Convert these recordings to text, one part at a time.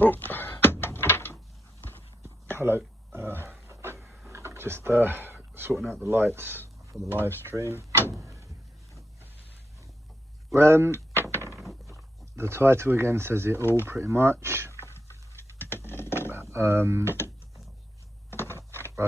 Oh, hello. Just sorting out the lights for the live stream. The title again says it all pretty much. I'll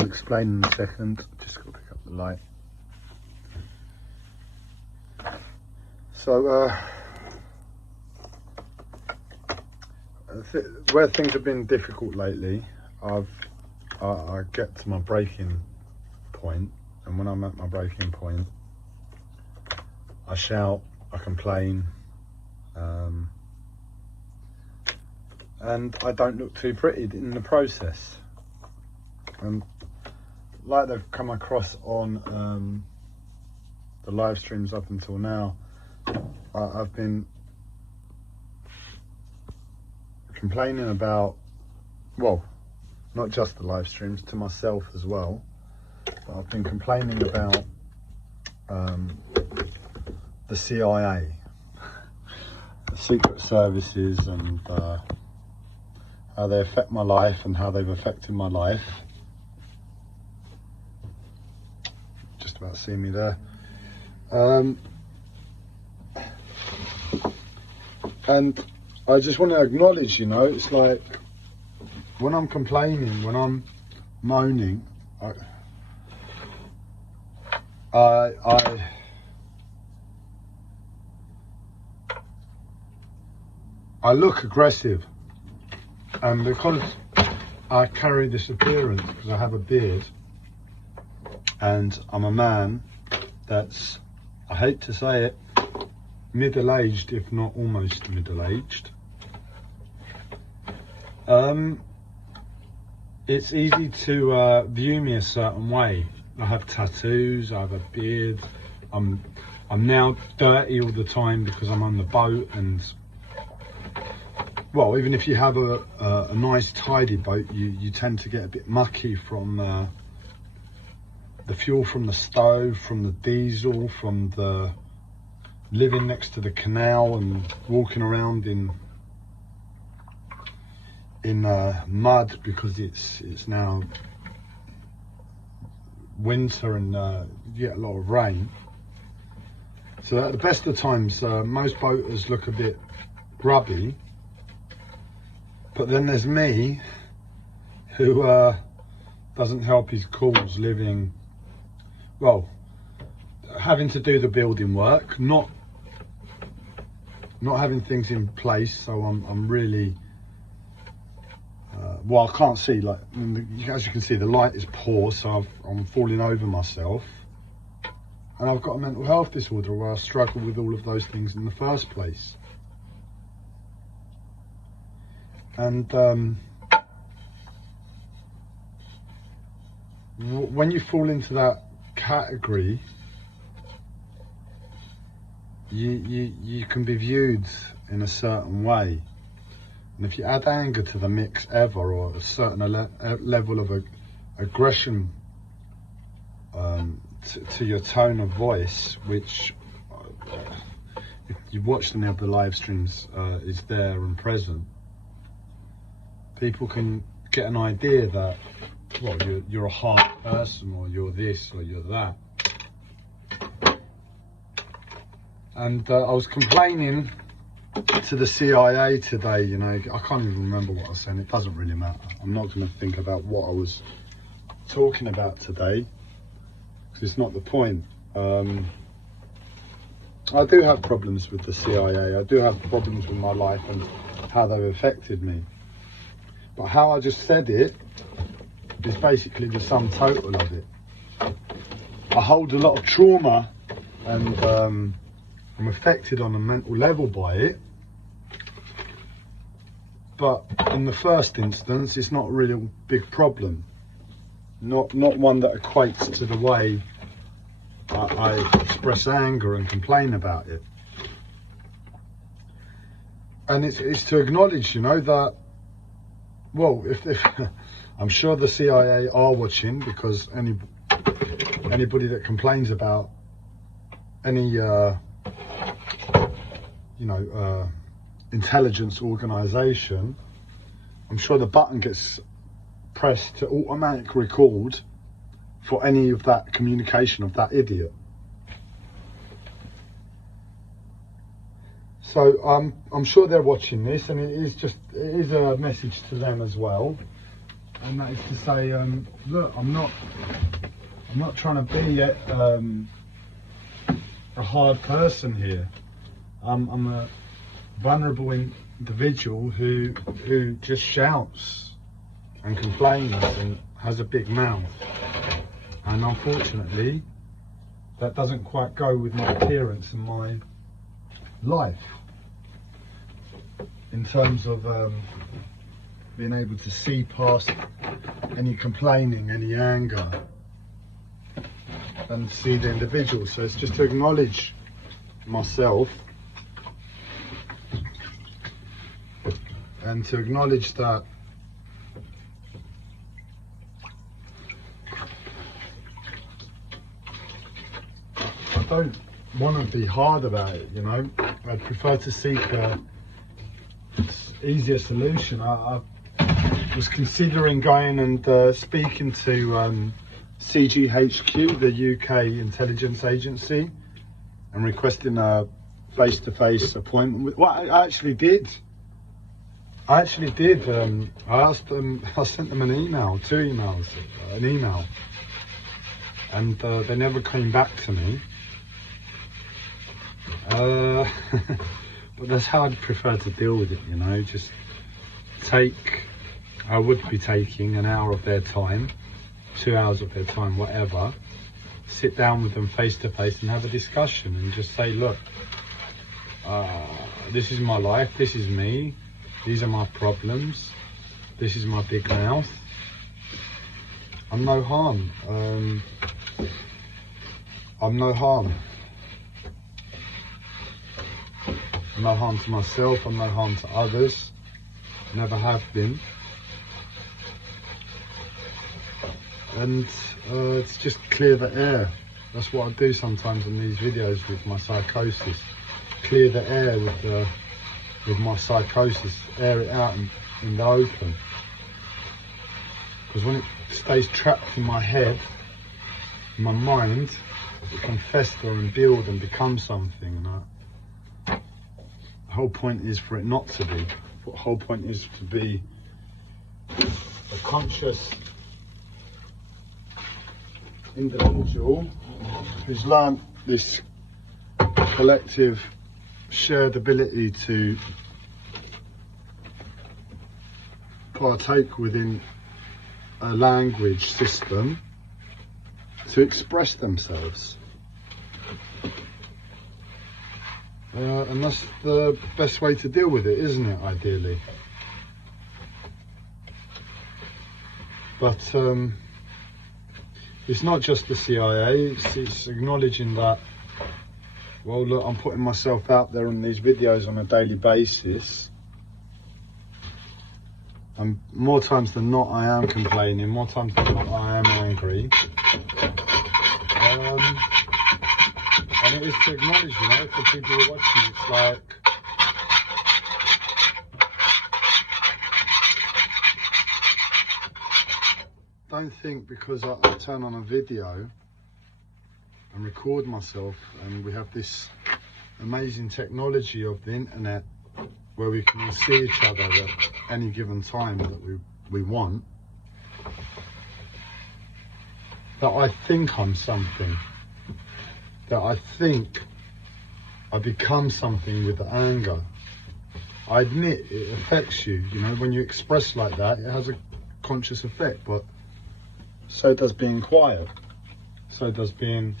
explain in a second. Just got to pick up the light. So where things have been difficult lately, I get to my breaking point, and when I'm at my breaking point, I shout, I complain, and I don't look too pretty in the process. And like they've come across on the live streams up until now, I've been complaining about, well, not just the live streams, to myself as well, but I've been complaining about the CIA, the secret services, and how they affect my life and how they've affected my life. Just about seeing me there. And I just want to acknowledge, you know, it's like when I'm complaining, when I'm moaning, I look aggressive, and because I carry this appearance, because I have a beard, and I'm a man that's, I hate to say it, middle-aged, if not almost middle-aged. It's easy to view me a certain way. I have tattoos, I have a beard, I'm now dirty all the time because I'm on the boat, and well, even if you have a nice tidy boat, you tend to get a bit mucky from the fuel from the stove, from the diesel, from the living next to the canal and walking around in mud because it's now winter and you get a lot of rain. So at the best of times, most boaters look a bit grubby, but then there's me who doesn't help his cause, living, well, having to do the building work, not having things in place. So I'm really well, I can't see, like, as you can see, the light is poor, so I'm falling over myself, and I've got a mental health disorder where I struggle with all of those things in the first place. And when you fall into that category, you can be viewed in a certain way. And if you add anger to the mix ever, or a certain level of aggression to your tone of voice, which if you watch any of the live streams is there and present, people can get an idea that, well, you're a hard person, or you're this, or you're that. And I was complaining to the CIA today, you know, I can't even remember what I was saying, it doesn't really matter. I'm not going to think about what I was talking about today, because it's not the point. I do have problems with the CIA, I do have problems with my life and how they've affected me. But how I just said it is basically the sum total of it. I hold a lot of trauma, and I'm affected on a mental level by it, but in the first instance it's not really a big problem, not one that equates to the way I express anger and complain about it. And it's to acknowledge, you know, that, well, if I'm sure the CIA are watching, because anybody that complains about any intelligence organization I'm sure the button gets pressed to automatic record for any of that communication of that idiot. So I'm sure they're watching this, and it is a message to them as well, and that is to say, look, I'm not trying to be a hard person here. I'm a vulnerable individual who just shouts and complains and has a big mouth, and unfortunately that doesn't quite go with my appearance and my life in terms of being able to see past any complaining, any anger, and see the individual. So it's just to acknowledge myself and to acknowledge that I don't want to be hard about it, you know. I'd prefer to seek a easier solution. I was considering going and speaking to CGHQ, the UK intelligence agency, and requesting a face-to-face appointment with. Well, I actually did. I asked them. I sent them an email, 2 emails, an email, and they never came back to me. But that's how I'd prefer to deal with it, you know. Just I would be taking an hour of their time, 2 hours of their time, whatever, sit down with them face to face and have a discussion and just say, look, this is my life, this is me, these are my problems, this is my big mouth. I'm no harm. I'm no harm. I'm no harm to myself, I'm no harm to others, never have been. And it's just clear the air. That's what I do sometimes in these videos with my psychosis. Clear the air with my psychosis, air it out in the open. Because when it stays trapped in my head, in my mind, it can fester and build and become something. And the whole point is for it not to be. The whole point is to be a conscious individual who's learned this collective shared ability to partake within a language system to express themselves. And that's the best way to deal with it, isn't it, ideally? But it's not just the CIA, it's acknowledging that, well, look, I'm putting myself out there on these videos on a daily basis. And more times than not, I am complaining. More times than not, I am angry. And it is to acknowledge, you know, for people who are watching, it's like, don't think because I turn on a video and record myself, and we have this amazing technology of the internet where we can all see each other at any given time that we want, that I think I'm something, that I think I become something with the anger. I admit it affects you, you know, when you express like that, it has a conscious effect, but so does being quiet, so does being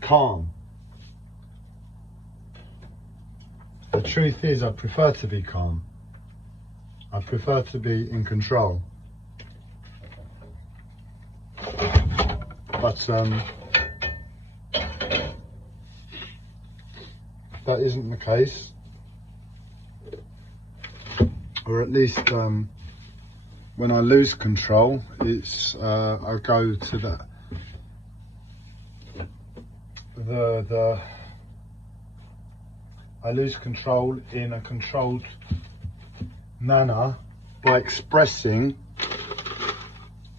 calm. The truth is, I prefer to be calm. I prefer to be in control. But that isn't the case, or at least when I lose control, it's I go to the I lose control in a controlled manner by expressing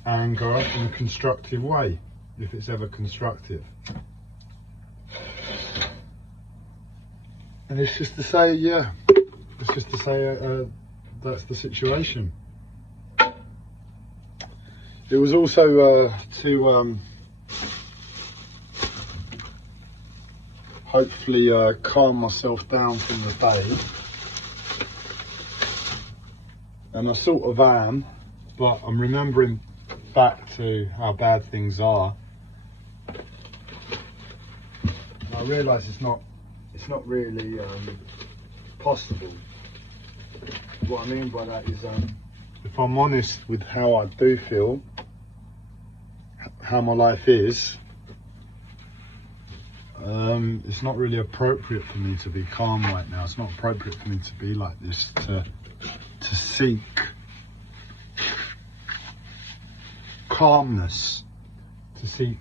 anger in a constructive way, if it's ever constructive. And it's just to say, yeah, it's just to say that's the situation. It was also to hopefully calm myself down from the day. And I sort of am, but I'm remembering back to how bad things are. And I realise it's not really possible. What I mean by that is, if I'm honest with how I do feel, how my life is, it's not really appropriate for me to be calm right now. It's not appropriate for me to be like this, to seek calmness, to seek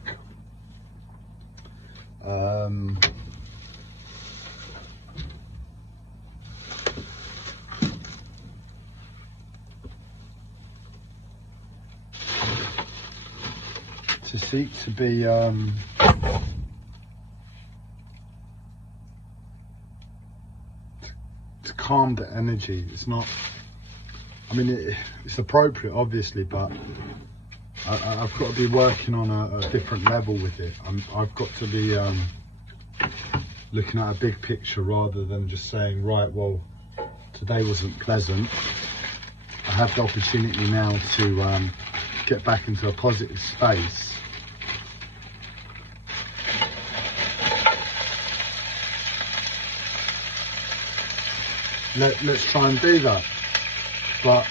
to be to calm the energy. It's not, I mean, it's appropriate obviously, but I've got to be working on a different level with it. I've got to be looking at a big picture rather than just saying, right, well, today wasn't pleasant. I have the opportunity now to get back into a positive space. Let's try and do that. But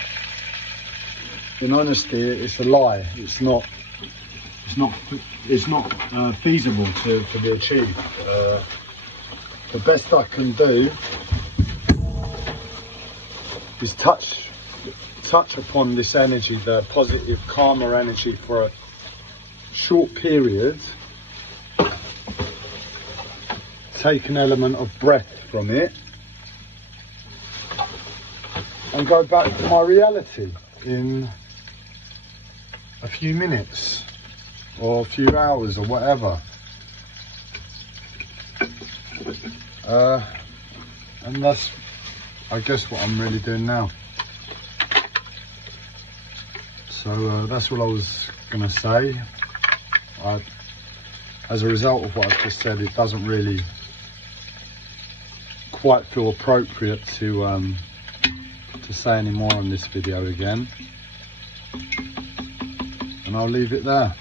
in honesty, it's a lie. It's not feasible to be achieved. The best I can do is touch upon this energy, the positive, calmer energy, for a short period. Take an element of breath from it and go back to my reality in a few minutes or a few hours or whatever. And that's, I guess, what I'm really doing now. So that's what I was gonna say. As a result of what I've just said, it doesn't really quite feel appropriate to say any more on this video again, and I'll leave it there.